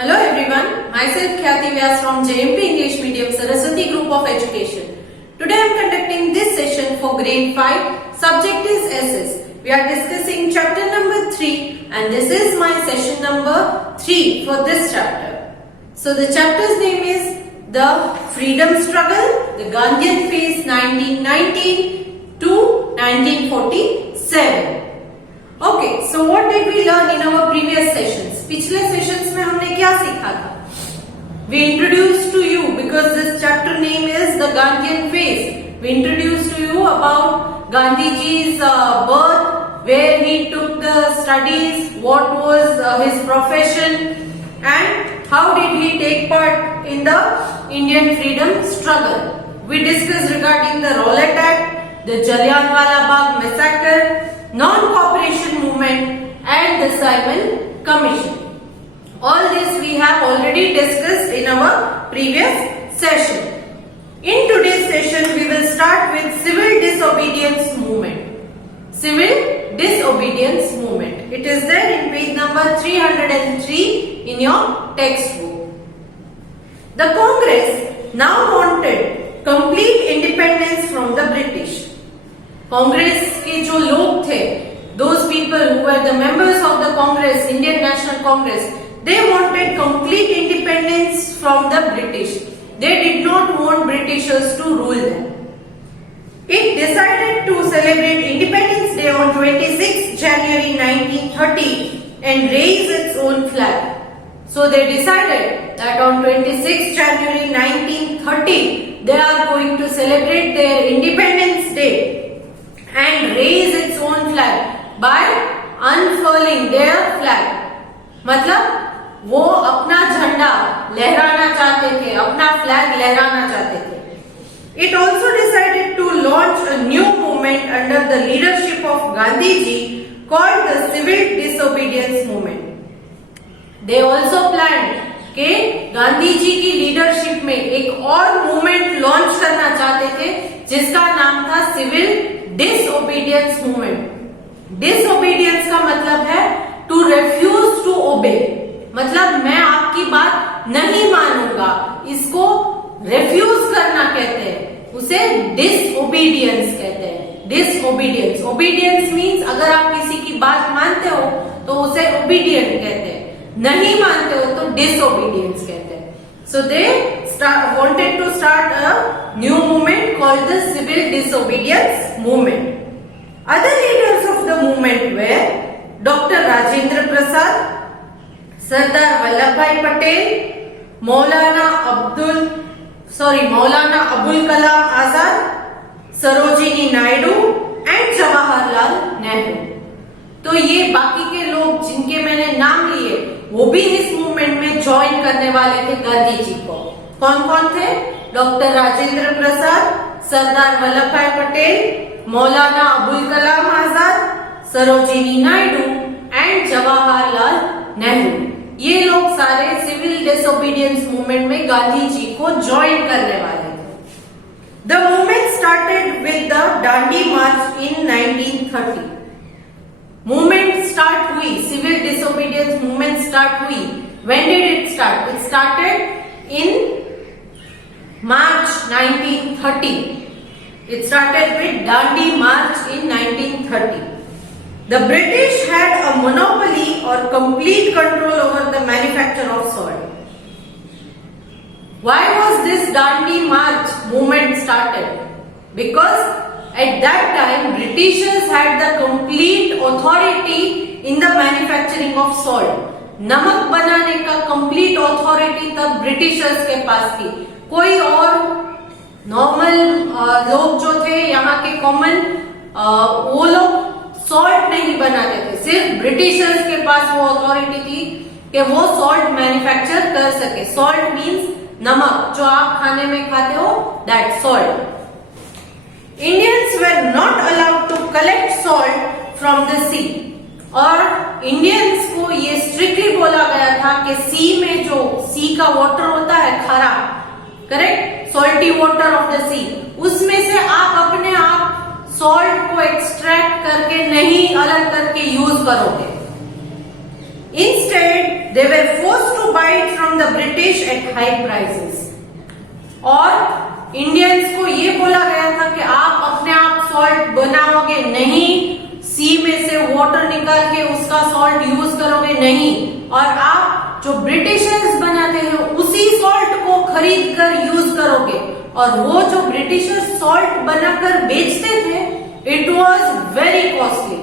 Hello everyone, myself Khyati Vyas from JMP English Medium Saraswati Group of Education. Today I am conducting this session for grade 5. Subject is SS. We are discussing chapter number 3 and this is my session number 3 for this chapter. So the chapter's name is The Freedom Struggle, the Gandhian Phase 1919 to 1947. Okay, so what did we learn in our previous sessions? पिछले sessions में हमने क्या सीखा था? We introduced to you, because this chapter name is the Gandhian Phase. We introduced to you about Gandhiji's birth, where he took the studies, what was his profession, and how did he take part in the Indian freedom struggle. We discussed regarding the Rowlatt Act, the Jallianwala Bagh massacre, non-cooperation movement, and the Simon Commission. All this we have already discussed in our previous session. In today's session, we will start with civil disobedience movement. Civil disobedience movement. It is there in page number 303 in your textbook. The Congress now wanted complete independence from the British. Congress के जो लोग थे, those people who were the members of the Congress, Indian National Congress, they wanted complete independence from the British. They did not want Britishers to rule them. It decided to celebrate Independence Day on 26 January 1930 and raise its own flag. So they decided that on 26 January 1930 they are going to celebrate their Independence Day and raise its own flag by unfurling their flag. मतलब वो अपना झंडा लहराना चाहते थे, अपना flag लहराना चाहते थे. It also decided to launch a new movement under the leadership of Gandhiji called the Civil Disobedience Movement. They also planned कि गांधी जी की लीडरशिप में एक और मूवमेंट लॉन्च करना चाहते थे जिसका नाम था सिविल डिसओबीडियंस मूवमेंट. डिसओबीडियंस का मतलब है टू रिफ्यूज टू ओबे, मतलब मैं आपकी बात नहीं मानूंगा, इसको रिफ्यूज करना कहते हैं, उसे डिसओबीडियंस कहते हैं. डिसओबीडियंस, ओबीडियंस मीन्स अगर आप किसी की बात मानते हो तो उसे ओबीडियंट कहते हैं, नहीं मानते हो तो डिसओबीडियंस कहते हैं. सो दे wanted to start a new movement called the Civil Disobedience Movement. Other leaders of the movement were Dr. Rajendra Prasad, Sardar Vallabhbhai Patel, Maulana Abul Kalam Azad, Sarojini Naidu and Jawaharlal Nehru. तो ये बाकी के लोग जिनके मैंने नाम लिए वो भी इस मूवमेंट में ज्वाइन करने वाले थे गांधी जी को. कौन कौन थे? डॉक्टर राजेंद्र प्रसाद, सरदार वल्लभ भाई पटेल, मौलाना अबुल कलाम आजाद, सरोजिनी नायडू एंड जवाहरलाल नेहरू. ये लोग सारे सिविल डिसोबीडियंस मूवमेंट में गांधी जी को ज्वाइन करने वाले थे. The movement started with the Dandi March in 1930. Movement start हुई, सिविल डिसोबीडियंस मूवमेंट स्टार्ट हुई. When did it start? It started in March 1930. It started with Dandi March in 1930. The British had a monopoly or complete control over the manufacture of salt. Why was this Dandi March movement started? Because at that time Britishers had the complete authority in the manufacturing of salt. नमक बनाने का complete authority तब Britishers के पास थी. कोई और normal लोग जो थे यहाँ के कॉमन, वो लोग सॉल्ट नहीं बनाते थे. सिर्फ ब्रिटिशर्स के पास वो अथॉरिटी थी कि वो सॉल्ट मैन्युफैक्चर कर सके. सॉल्ट मीन्स नमक, जो आप खाने में खाते हो, that salt. Indians were not allowed to collect salt from the sea. और इंडियंस को ये स्ट्रिक्टली बोला गया था कि सी में जो सी का वाटर होता है, खारा, correct, salty water of the sea, उसमें से आप अपने आप सॉल्ट को एक्सट्रैक्ट करके नहीं अलग करके यूज करोगे. Instead, they were forced to buy it from the British at high prices. और इंडियंस को ये बोला गया था कि आप अपने आप सॉल्ट बनाओगे नहीं, सी में से वाटर निकाल के उसका सॉल्ट यूज करोगे नहीं, और आप जो ब्रिटिशर्स बनाते हैं उसी सॉल्ट को खरीद कर यूज करोगे। और वो जो ब्रिटिशर्स सॉल्ट बनाकर बेचते थे, इट वॉज वेरी कॉस्टली,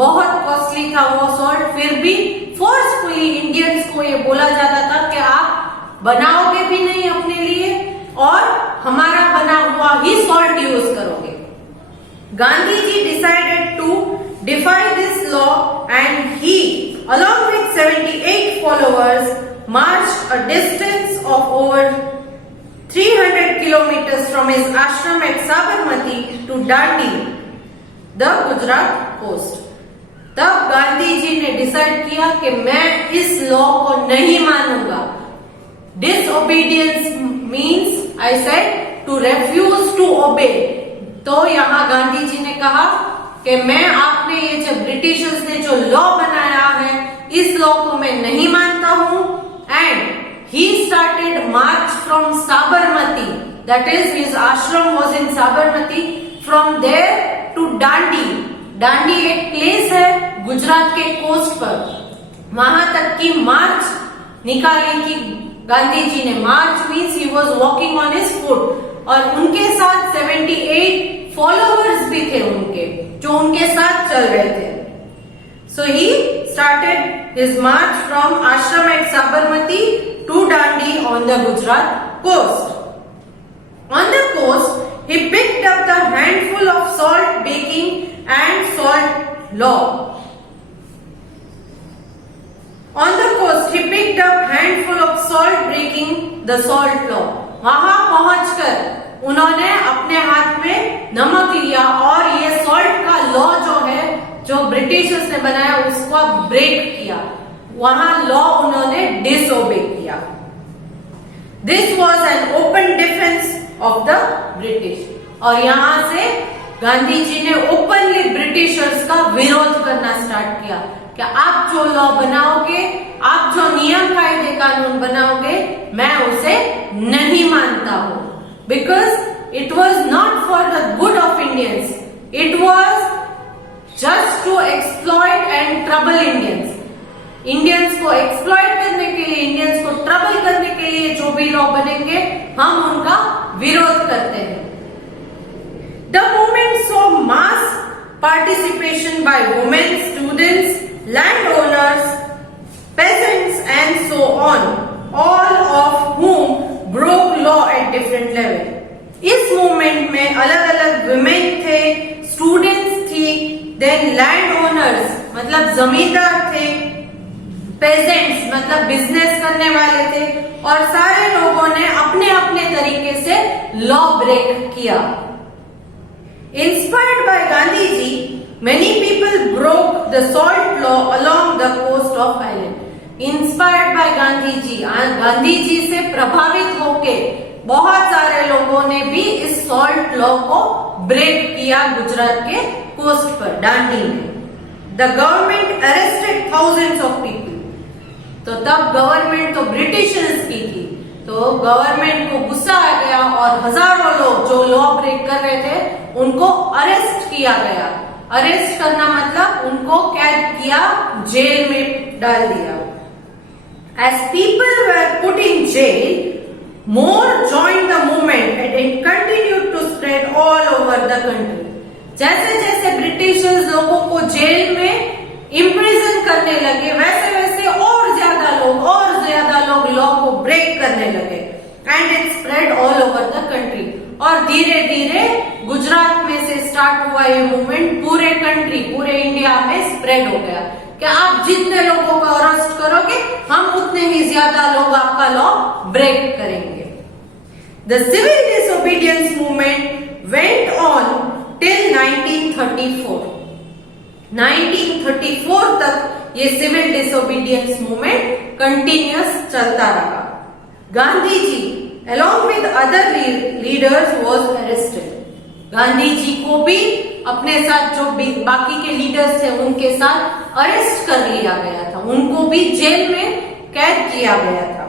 बहुत कॉस्टली था वो सॉल्ट। फिर भी फोर्सफुली इंडियंस को ये बोला जाता था कि आप बनाओगे भी नहीं अपने लिए और हमारा बना हुआ ही सॉल्ट यूज करोगे। Gandhi ji decided to defy this law and he along with 78 followers marched a distance of over 300 kilometers from his ashram at Sabarmati to Dandi, the Gujarat coast. तब गांधी जी ने डिसाइड किया कि मैं इस लॉ को नहीं मानूंगा। Disobedience means I said to refuse to obey. तो यहाँ गांधी जी ने कहा कि मैं आपने ये जो ब्रिटिशर्स ने जो लॉ बनाया है इस लॉ को मैं नहीं मानता हूं। And he started march from Sabarmati, that is his ashram was in Sabarmati, from there to Dandi. Dandi एक प्लेस है गुजरात के कोस्ट पर, वहां तक की मार्च निकाली थी गांधी जी ने। March means he was walking on his foot, और उनके साथ 78 फॉलोअर्स भी थे उनके, जो उनके साथ चल रहे थे। So he started his march from ashram at Sabarmati to Dandi on the Gujarat coast. On the coast, he picked up the handful of salt baking and salt law. On the coast, he picked up handful of salt breaking the salt law. वहां पहुंचकर उन्होंने अपने हाथ में नमक लिया और ये सॉल्ट का लॉ जो है जो ब्रिटिशर्स ने बनाया उसको ब्रेक किया, वहां लॉ उन्होंने डिसओबे किया। This was an open defence of the British. और यहां से गांधी जी ने ओपनली ब्रिटिशर्स का विरोध करना स्टार्ट किया कि आप जो लॉ बनाओगे, आप जो नियम कायदे कानून बनाओगे, मैं उसे नहीं मानता हूं। Because it was not for the good of Indians, it was just to exploit and trouble Indians. Indians को एक्सप्लॉइट करने के लिए, इंडियंस को ट्रबल करने के लिए जो भी लॉ बनेंगे हम उनका विरोध करते हैं। The movement saw mass participation by women, students, land owners, peasants and so on, all of whom broke law at different level। इस मूवमेंट में अलग अलग वुमेन थे, स्टूडेंट्स थी, देन लैंड ओनर्स मतलब जमींदार थे, पेजेंट्स मतलब बिजनेस करने वाले थे, और सारे लोगों ने अपने अपने तरीके से लॉ ब्रेक किया। Inspired by Gandhi ji, many people broke the salt law along the coast of Island। Inspired by Gandhi ji, Gandhi ji से प्रभावित होके बहुत सारे लोगों ने भी इस सॉल्ट लॉ को ब्रेक किया गुजरात के कोस्ट पर, डांडी में। The government arrested thousands of people. तो तब गवर्नमेंट तो ब्रिटिशर्स की थी, तो गवर्नमेंट को गुस्सा आ गया और हजारों लोग जो लॉ ब्रेक कर रहे थे उनको अरेस्ट किया गया। अरेस्ट करना मतलब उनको कैद किया, जेल में डाल दिया। As people were put in jail, more joined the movement and it continued to spread all over the country। जैसे जैसे ब्रिटिशर्स लोगों को जेल में इम्प्रिजन करने लगे, वैसे वैसे और ज्यादा लोग लॉ को ब्रेक करने लगे। And it spread all over the country. और धीरे धीरे गुजरात में से स्टार्ट हुआ ये मूवमेंट पूरे कंट्री, पूरे इंडिया में स्प्रेड हो गया कि आप जितने लोगों को अरेस्ट करोगे हम उतने ही ज्यादा लोग आपका लॉ ब्रेक करेंगे। The civil disobedience movement went on till 1934। 1934 तक ये सिविल डिसोबीडियंस मूवमेंट कंटिन्यूअस चलता रहा। Gandhi ji along with other leaders was arrested। Gandhi ji को भी अपने साथ जो बाकी के लीडर्स थे उनके साथ अरेस्ट कर लिया गया था, उनको भी जेल में कैद किया गया था।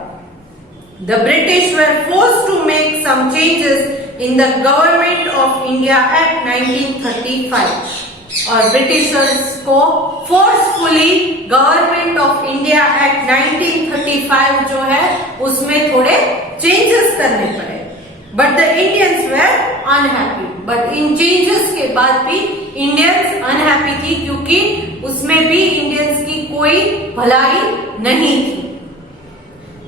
The British were forced to make some changes in the Government of India Act 1935 और ब्रिटिशर्स को forcefully government of India act 1935 जो है उसमें थोड़े चेंजेस करने पड़े। But the Indians were unhappy, but इन चेंजेस के बाद भी इंडियंस अनहैप्पी थी क्योंकि उसमें भी इंडियंस की कोई भलाई नहीं थी।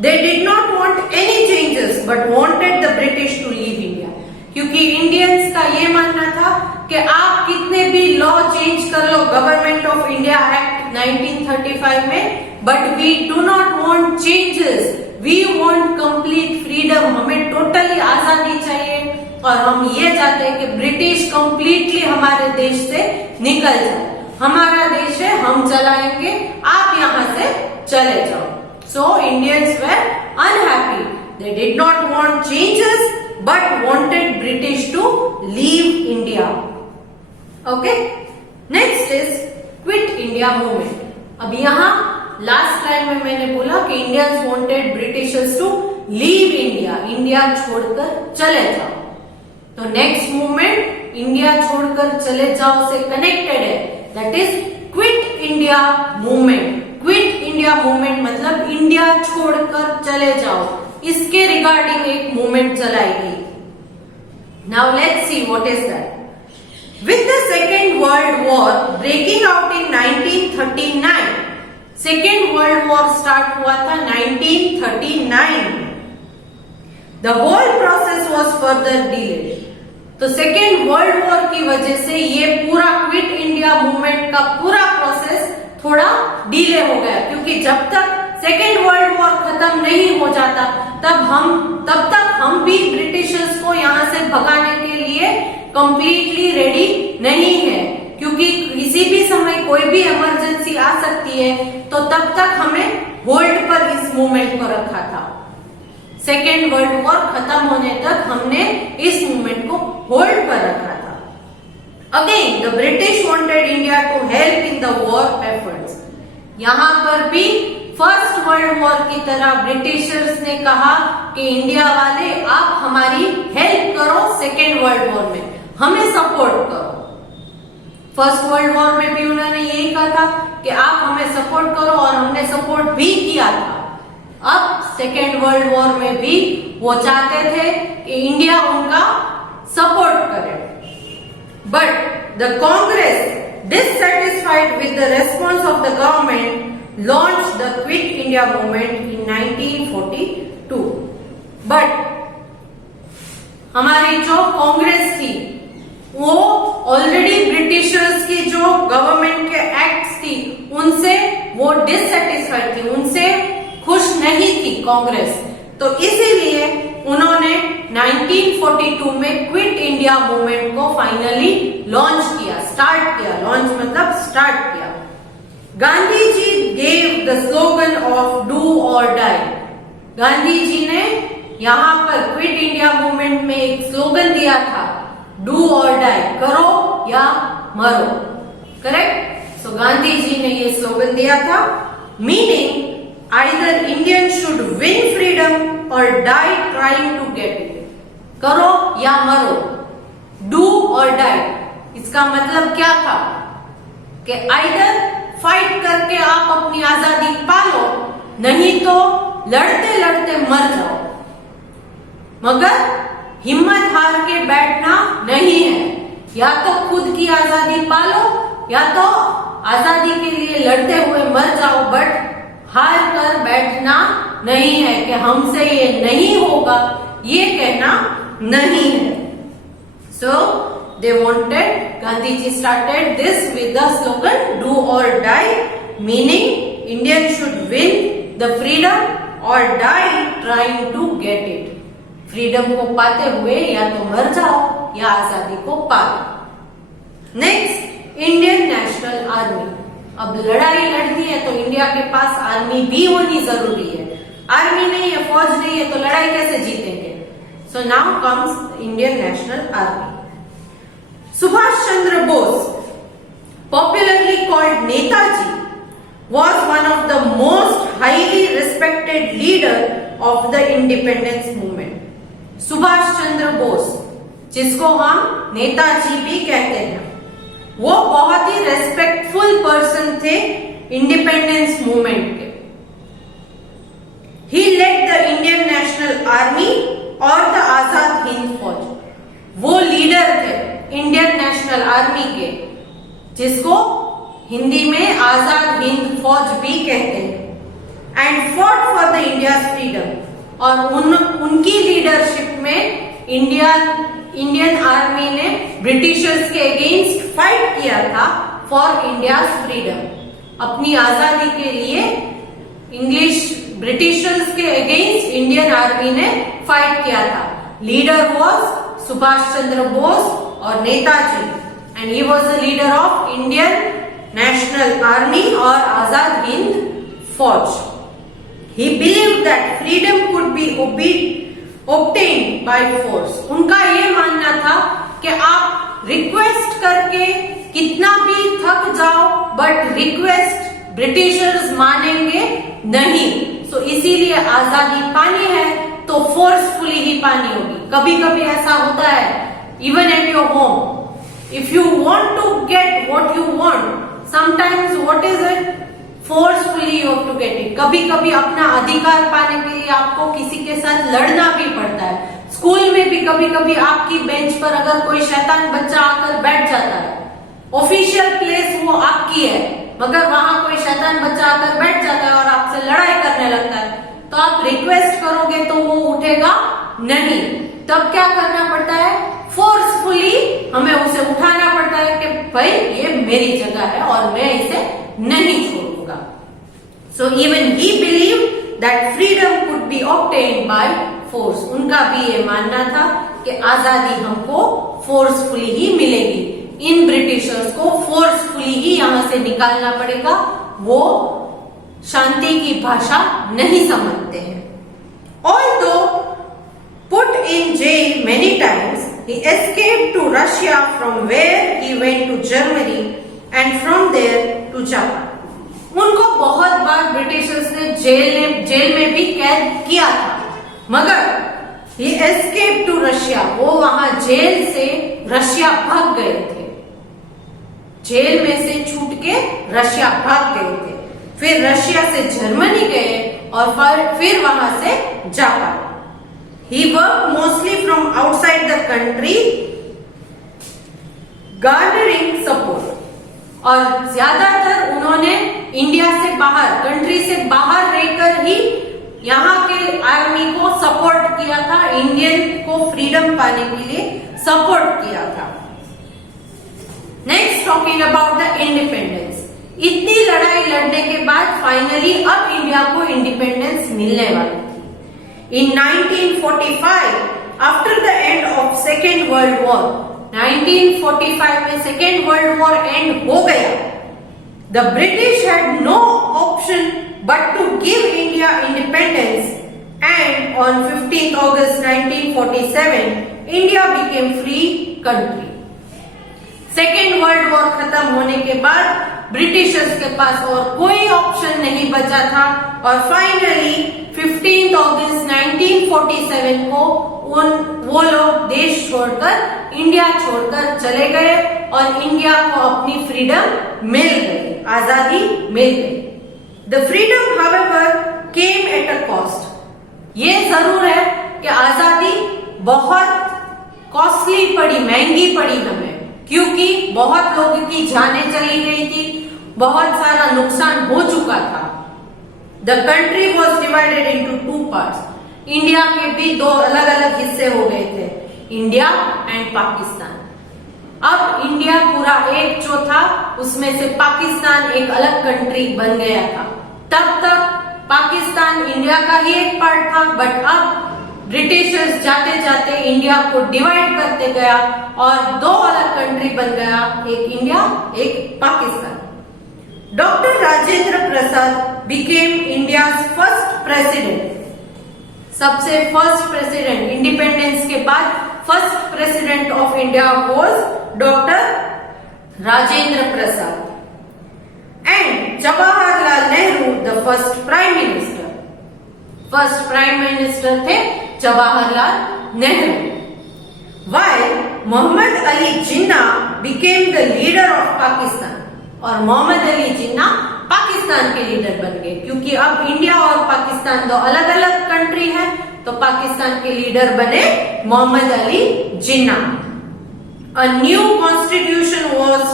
They did not want any changes but wanted the British to leave India, क्योंकि इंडियंस का ये मानना था कि आप कितने भी लॉ चेंज कर लो गवर्नमेंट ऑफ इंडिया एक्ट 1935 में, but we do not want changes, we want complete freedom, हमें टोटली आजादी चाहिए और हम ये चाहते हैं कि ब्रिटिश कंप्लीटली हमारे देश से निकल जाए। हमारा देश है, हम चलाएंगे, आप यहाँ से चले जाओ। So Indians were unhappy. They did not want changes but wanted British to leave India. Okay? Next is Quit India movement. अब यहाँ लास्ट टाइम में मैंने बोला कि Indians wanted Britishers to leave India. India छोड़कर चले जाओ। तो नेक्स्ट मूवमेंट इंडिया छोड़कर चले जाओ से कनेक्टेड है, that is quit India movement. Quit India movement मतलब इंडिया छोड़कर चले जाओ, इसके रिगार्डिंग एक मूवमेंट चलाई गई। Now let's see what is that. With the second world war breaking out in 1939, second world war start हुआ था 1939 में। The whole process was further delayed. तो सेकेंड वर्ल्ड वॉर की वजह से ये पूरा क्विट इंडिया मूवमेंट का पूरा प्रोसेस थोड़ा डिले हो गया, क्योंकि जब तक सेकेंड वर्ल्ड वॉर खत्म नहीं हो जाता तब तक हम भी ब्रिटिशर्स को यहाँ से भगाने के लिए कंप्लीटली रेडी नहीं है, क्योंकि किसी भी समय कोई भी इमरजेंसी आ सकती है। तो तब तक हमें होल्ड पर इस मूवमेंट को रखा था। सेकेंड वर्ल्ड वॉर खत्म होने तक हमने इस मूवमेंट को होल्ड पर रखा था। Again the British wanted India to help in the war efforts. यहाँ पर भी फर्स्ट वर्ल्ड वॉर की तरह ब्रिटिशर्स ने कहा कि इंडिया वाले आप हमारी हेल्प करो, सेकेंड वर्ल्ड वॉर में हमें सपोर्ट करो। फर्स्ट वर्ल्ड वॉर में भी उन्होंने यही कहा था कि आप हमें सपोर्ट करो और हमने सपोर्ट भी किया था। अब सेकेंड वर्ल्ड वॉर में भी वो चाहते थे कि इंडिया उनका सपोर्ट करे, but the Congress dissatisfied with the response of the government launched the Quit India movement in 1942. But हमारी जो कांग्रेस थी वो ऑलरेडी ब्रिटिशर्स की जो गवर्नमेंट के एक्ट्स थी उनसे वो डिससेटिस्फाइड थी, उनसे खुश नहीं थी कांग्रेस। तो इसीलिए उन्होंने 1942 में क्विट इंडिया मूवमेंट को फाइनली लॉन्च किया, स्टार्ट किया। लॉन्च मतलब स्टार्ट किया। Gandhi ji gave the slogan of do और डाई। गांधी जी ने यहाँ पर क्विट इंडिया मूवमेंट में एक स्लोगन दिया था, डू और डाई, करो या मरो। करेक्ट? सो गांधी जी ने ये स्लोगन दिया था, meaning either Indians should win freedom or die trying to get it. करो या मरो, do or die। इसका मतलब क्या था कि either फाइट करके आप अपनी आजादी पालो, नहीं तो लड़ते लड़ते मर जाओ, मगर हिम्मत हार के बैठना नहीं है। या तो खुद की आजादी पालो या तो आजादी के लिए लड़ते हुए मर जाओ, बट हार कर बैठना नहीं है कि हमसे ये नहीं होगा, ये कहना नहीं है। So they wanted, Gandhi ji started this with the slogan do और die, meaning Indian should win the freedom और die trying to get it. Freedom को पाते हुए या तो मर जाओ या आजादी को पालो। Next, Indian national army. अब लड़ाई लड़नी है तो इंडिया के पास आर्मी भी होनी जरूरी है। आर्मी नहीं है, फौज नहीं है तो लड़ाई कैसे जीतेंगे? So now comes Indian national army. Subhash Chandra Bose, popularly called Netaji, was one of the most highly respected leader of the independence movement. Subhash Chandra Bose, जिसको हम नेताजी भी कहते हैं, वो बहुत ही रेस्पेक्टफुल पर्सन थे इंडिपेंडेंस मूवमेंट के. He led the Indian National Army और द आजाद हिंद फौज. वो लीडर थे इंडियन नेशनल आर्मी के, जिसको हिंदी में आजाद हिंद फौज भी कहते हैं. And fought for the India freedom. और उनकी लीडरशिप में इंडियन आर्मी ने ब्रिटिशर्स के अगेंस्ट फाइट किया था फॉर इंडिया फ्रीडम. अपनी आजादी के लिए ब्रिटिशर्स के अगेंस्ट इंडियन आर्मी ने फाइट किया था. लीडर वॉज सुभाष चंद्र बोस और Netaji, and he was the leader of Indian national army और आजाद हिंद फौज. He believed that freedom could be obtained by force. उनका ये मानना था कि आप रिक्वेस्ट करके कितना भी थक जाओ, बट रिक्वेस्ट ब्रिटिशर्स मानेंगे नहीं. सो इसीलिए आजादी पानी है तो फोर्सफुली ही पानी होगी. कभी कभी ऐसा होता है, even at your home, if you want to get what you want, sometimes what is it, forcefully you have to get it. कभी कभी अपना अधिकार पाने के लिए आपको किसी के साथ लड़ना भी पड़ता है. स्कूल में भी कभी कभी आपकी बेंच पर अगर कोई शैतान बच्चा आकर बैठ जाता है, ऑफिशियल प्लेस वो आपकी है, मगर वहां कोई शैतान बच्चा आकर बैठ जाता है और आपसे लड़ाई करने लगता है, तो आप रिक्वेस्ट करोगे तो वो उठेगा नहीं. तब क्या करना पड़ता है, फोर्सफुली हमें उसे उठाना पड़ता है कि भाई ये मेरी जगह है और मैं इसे नहीं छोड़ूंगा. So even he believe that freedom could be obtained by force. उनका भी ये मानना था कि आजादी हमको फोर्सफुली ही मिलेगी. इन ब्रिटिशर्स को फोर्सफुली ही यहां से निकालना पड़ेगा. वो शांति की भाषा नहीं समझते हैं. Although put in jail many times, he escaped to Russia, from where he went to Germany and from there to Japan. उनको बहुत बार ब्रिटिशर्स ने जेल में भी कैद किया था, मगर he escaped to Russia, वो वहां जेल से रशिया भाग गए थे. जेल में से छूट के रशिया भाग गए थे. फिर रशिया से जर्मनी गए और फिर वहां से Japan. He worked mostly from outside the country, garnering support. और ज्यादातर उन्होंने इंडिया से बाहर, कंट्री से बाहर रहकर ही यहाँ के आर्मी को सपोर्ट किया था, इंडियन को फ्रीडम पाने के लिए सपोर्ट किया था. Next talking about the independence. इतनी लड़ाई लड़ने के बाद फाइनली अब इंडिया को इंडिपेंडेंस मिलने वाली थी. In 1945, after the end of second world war, 1945 में सेकेंड वर्ल्ड वॉर एंड हो गया. The British had no option but to give India independence, and on 15th August 1947 India became free country. Second world war खत्म होने के बाद Britishers के पास और कोई ऑप्शन नहीं बचा था, और फाइनली 15th August 1947 को वो लोग देश छोड़कर, इंडिया छोड़कर चले गए और इंडिया को अपनी फ्रीडम मिल गई, आजादी मिल गई. The freedom however came at a cost. ये जरूर है कि आजादी बहुत कॉस्टली पड़ी, महंगी पड़ी हमें, क्योंकि बहुत लोगों की जानें चली गई थी, बहुत सारा नुकसान हो चुका था. The country was divided into 2 parts. India के भी 2 अलग अलग हिस्से हो गए थे, इंडिया एंड पाकिस्तान. अब इंडिया पूरा 1/4, उसमें से पाकिस्तान एक अलग कंट्री बन गया था. तब तक पाकिस्तान इंडिया का ही एक पार्ट था, बट अब ब्रिटिशर्स जाते जाते इंडिया को डिवाइड करते गया और 2 अलग कंट्री बन गया, एक इंडिया, एक Pakistan. Doctor Rajendra Prasad became India's first president. सबसे फर्स्ट प्रेसिडेंट, इंडिपेंडेंस के बाद first president of India was doctor Rajendra Prasad. and Jawaharlal Nehru the first prime minister. First prime minister थे Jawaharlal Nehru. While Muhammad Ali Jinnah became the leader of Pakistan. और मोहम्मद अली जिन्ना पाकिस्तान के leader बन गए, क्योंकि अब India और पाकिस्तान दो अलग अलग कंट्री है, तो पाकिस्तान के लीडर बने Mohammad Ali Jinnah. A new constitution was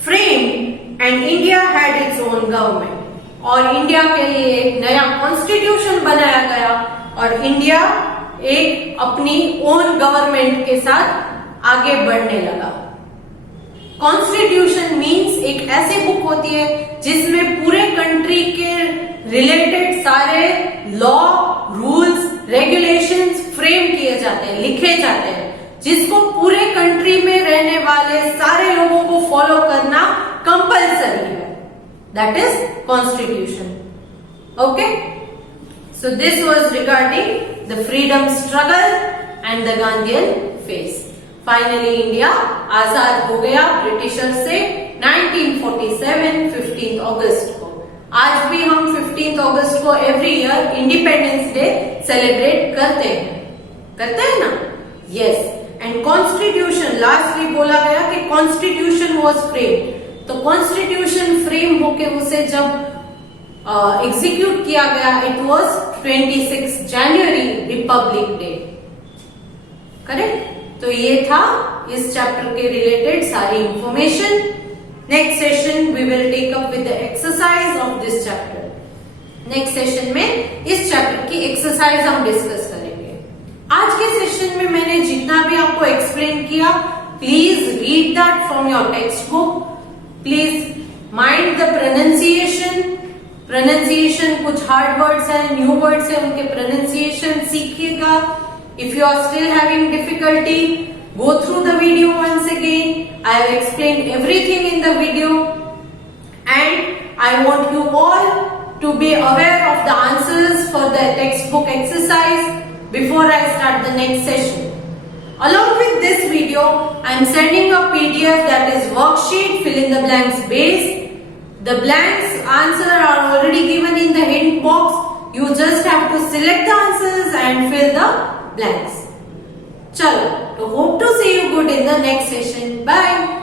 framed and India had its own government. और इंडिया के लिए एक नया कॉन्स्टिट्यूशन बनाया गया और इंडिया एक अपनी ओन गवर्नमेंट के साथ आगे बढ़ने लगा. कॉन्स्टिट्यूशन मीन्स एक ऐसी बुक होती है जिसमें पूरे कंट्री के रिलेटेड सारे लॉ, रूल्स, रेगुलेशंस फ्रेम किए जाते हैं, लिखे जाते हैं, जिसको पूरे कंट्री में रहने वाले सारे लोगों को फॉलो करना कंपल्सरी है. That is constitution. Okay, so this was regarding the freedom struggle and the Gandhian phase. Finally India आजाद हो गया ब्रिटिशर से 1947 15 अगस्त को. आज भी हम 15 अगस्त को every year independence day celebrate करते हैं ना. यस. एंड कॉन्स्टिट्यूशन लास्टली बोला गया कि कॉन्स्टिट्यूशन वाज फ्रेम. तो कॉन्स्टिट्यूशन फ्रेम होके उसे जब एग्जीक्यूट किया गया, it was 26 January, republic day. Correct. तो ये था इस चैप्टर के रिलेटेड सारी information. Next session we will take up with the exercise of this chapter. Next session में इस चैप्टर की एक्सरसाइज हम डिस्कस करेंगे. आज के सेशन में मैंने जितना भी आपको एक्सप्लेन किया, please read that from your text book. Please mind the pronunciation. Pronunciation कुछ हार्ड वर्ड्स है, न्यू वर्ड्स है, उनके pronunciation सीखिएगा. If you are still having difficulty, go through the video once again. I have explained everything in the video and I want you all to be aware of the answers for the textbook exercise before I start the next session. Along with this video, I am sending a PDF that is worksheet fill in the blanks base. The blanks answer are already given in the hint box. You just have to select the answers and fill the blanks. Chalo, to hope to see you good in the next session. Bye.